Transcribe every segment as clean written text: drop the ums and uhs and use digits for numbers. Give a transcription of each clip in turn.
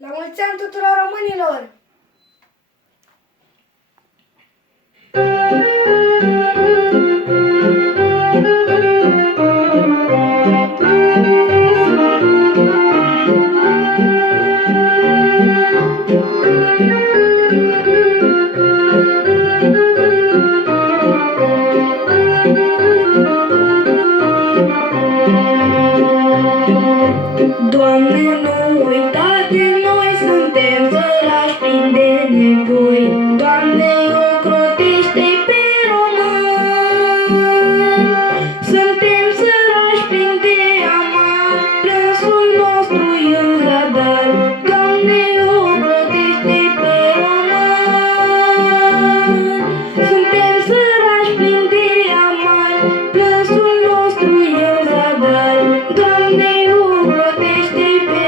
La mulți ani tuturor românilor! Doamne, nu uita de noi, suntem săraci plini de nevoi. Doamne, ocrotește-i pe români. Suntem săraci plini de amar, plânsul nostru e în zadar. Doamne, ocrotește-i pe români. Suntem săraci plini de amar, plânsul nostru e în zadar. Doamne, ocrotește-i pe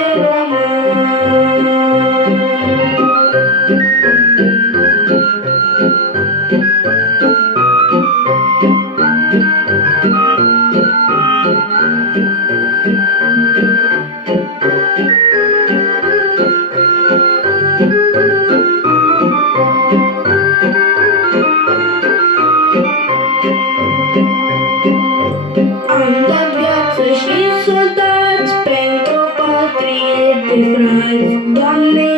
Am dat viață și soldați pentru o patrie de frați. Doamne,